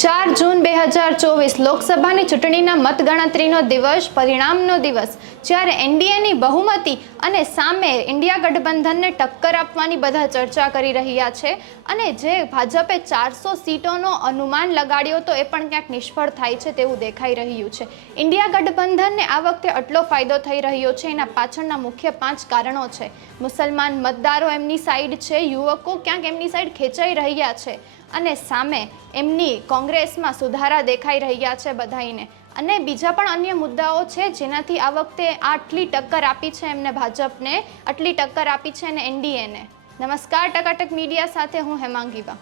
4 જૂન 2024 લોકસભાની ચૂંટણીના મતગણતરીનો દિવસ, પરિણામનો દિવસ, જ્યારે એનડીએની બહુમતી અને સામે ઇન્ડિયા ગઠબંધનને ટક્કર આપવાની બધા ચર્ચા કરી રહ્યા છે અને જે ભાજપે 400 સીટોનો અનુમાન લગાડ્યો તો એ પણ ક્યાંક નિષ્ફળ થાય છે તેવું દેખાઈ રહ્યું છે. ઇન્ડિયા ગઠબંધનને આ વખતે આટલો ફાયદો થઈ રહ્યો છે એના પાછળના મુખ્ય 5 કારણો છે. મુસલમાન મતદારો એમની સાઈડ છે, યુવકો ક્યાંક એમની સાઈડ ખેંચાઈ રહ્યા છે અને સામે એમની કોંગ્રેસમાં સુધારા દેખાઈ રહ્યા છે બધાઈને. અને બીજા પણ અન્ય મુદ્દાઓ છે જેનાથી આ વખતે આટલી ટક્કર આપી છે એમને, ભાજપને આટલી ટક્કર આપી છે અને એનડીએને. નમસ્કાર, ટકાટક મીડિયા સાથે હું હેમાંગી બા.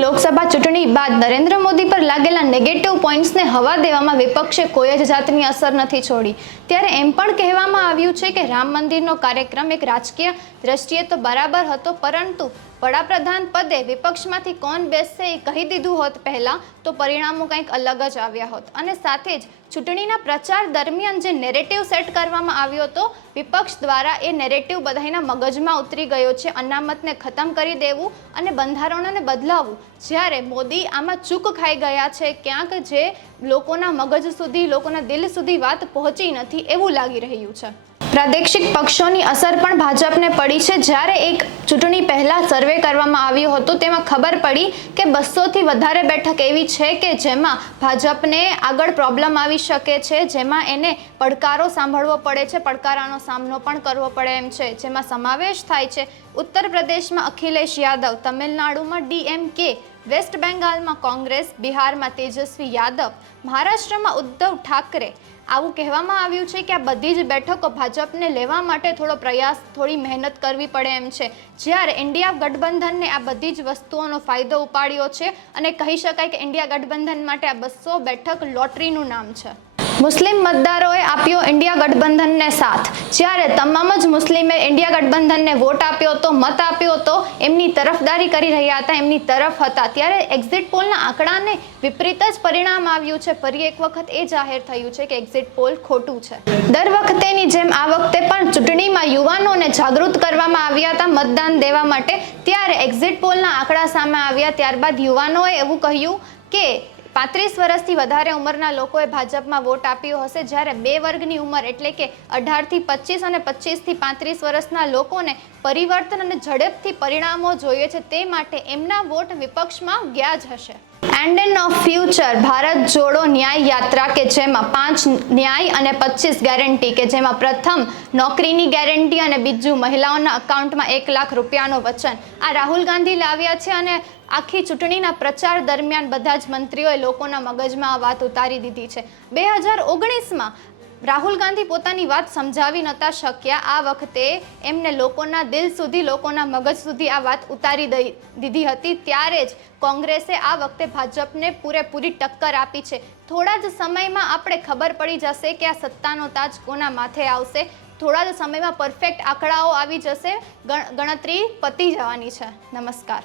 લોકસભા ચૂંટણી બાદ નરેન્દ્ર મોદી પર લાગેલા નેગેટિવ પોઈન્ટ્સને હવા દેવામાં વિપક્ષે કોઈ જ જાતની અસર નથી છોડી. ત્યારે એમ પણ કહેવામાં આવ્યું છે કે રામ મંદિરનો કાર્યક્રમ એક રાજકીય દ્રષ્ટિએ તો બરાબર હતો, પરંતુ વડાપ્રધાન પદે વિપક્ષમાંથી કોણ બેસશે એ કહી દીધું હોત પહેલાં તો પરિણામો કંઈક અલગ જ આવ્યા હોત. અને સાથે જ ચૂંટણીના પ્રચાર દરમિયાન જે નેરેટિવ સેટ કરવામાં આવ્યો હતો વિપક્ષ દ્વારા, એ નેરેટિવ બધાના મગજમાં ઉતરી ગયો છે. અનામતને ખતમ કરી દેવું અને બંધારણોને બદલાવવું. જ્યારે મોદી આમાં ચૂક ખાઈ ગયા છે ક્યાંક, જે લોકોના મગજ સુધી, લોકોના દિલ સુધી વાત પહોંચી નથી એવું લાગી રહ્યું છે. પ્રાદેશિક પક્ષોની અસર પણ ભાજપને પડી છે. જ્યારે એક ચૂંટણી પહેલા સર્વે કરવામાં આવ્યો હતો તેમાં ખબર પડી કે 200થી વધારે બેઠક એવી છે કે જેમાં ભાજપને આગળ પ્રોબ્લેમ આવી શકે છે, જેમાં એને પડકારો સાંભળવો પડે છે, પડકારોનો સામનો પણ કરવો પડે એમ છે. જેમાં સમાવેશ થાય છે ઉત્તર પ્રદેશમાં અખિલેશ યાદવ, તમિલનાડુમાં ડીએમકે, વેસ્ટ બેંગાલમાં કોંગ્રેસ, બિહારમાં તેજસ્વી યાદવ, મહારાષ્ટ્રમાં ઉદ્ધવ ઠાકરે. આવું કહેવામાં આવ્યું છે કે આ બધી જ બેઠકો ભાજપને લેવા માટે થોડો પ્રયાસ, થોડી મહેનત કરવી પડે એમ છે. જ્યારે ઇન્ડિયા ગઠબંધનને આ બધી જ વસ્તુઓનો ફાયદો ઉપાડ્યો છે અને કહી શકાય કે ઇન્ડિયા ગઠબંધન માટે આ 200 બેઠક લોટરીનું નામ છે. મુસ્લિમ મતદારોએ આપ્યો ઇન્ડિયા ગઠબંધનને સાથ. જ્યારે તમામ જ મુસ્લિમે ઇન્ડિયા ગઠબંધનને વોટ આપ્યો હતો, મત આપ્યો હતો, એમની તરફદારી કરી રહ્યા હતા, એમની તરફ હતા, ત્યારે એક્ઝિટ પોલના આંકડાને વિપરીત જ પરિણામ આવ્યું છે. ફરી એક વખત એ જાહેર થયું છે કે એક્ઝિટ પોલ ખોટું છે. દર વખતેની જેમ આ વખતે પણ ચૂંટણીમાં યુવાનોને જાગૃત કરવામાં આવ્યા હતા મતદાન દેવા માટે. ત્યારે એક્ઝિટ પોલના આંકડા સામે આવ્યા ત્યારબાદ યુવાનોએ એવું કહ્યું કે 35 વર્ષથી વધારે ઉંમરના લોકોએ ભાજપમાં વોટ આપ્યો હશે, જ્યારે 2 વર્ગની ઉંમર એટલે કે 18થી 25 અને 25થી 35 વર્ષના લોકોને પરિવર્તન અને ઝડપથી પરિણામો જોઈએ છે. તે માટે એમના વોટ વિપક્ષમાં ગયા જ હશે. એન્ડ ઓફ ફ્યુચર ભારત જોડો ન્યાય યાત્રા, કે જેમાં 5 ન્યાય અને 25 ગેરંટી, કે જેમાં પ્રથમ નોકરીની ગેરંટી અને બીજું મહિલાઓના અકાઉન્ટમાં 1 લાખ રૂપિયાનું વચન, આ રાહુલ ગાંધી લાવ્યા છે. અને આખી ચૂંટણીના પ્રચાર દરમિયાન બધા જ મંત્રીઓએ લોકોના મગજમાં આ વાત ઉતારી દીધી છે. 2019માં રાહુલ ગાંધી પોતાની વાત સમજાવી નહોતા શક્યા. આ વખતે એમને લોકોના દિલ સુધી, લોકોના મગજ સુધી આ વાત ઉતારી દીધી હતી. ત્યારે જ કોંગ્રેસે આ વખતે ભાજપને પૂરેપૂરી ટક્કર આપી છે. થોડા જ સમયમાં આપણે ખબર પડી જશે કે આ સત્તાનો તાજ કોના માથે આવશે. થોડા જ સમયમાં પરફેક્ટ આંકડાઓ આવી જશે, ગણતરી પતી જવાની છે. નમસ્કાર.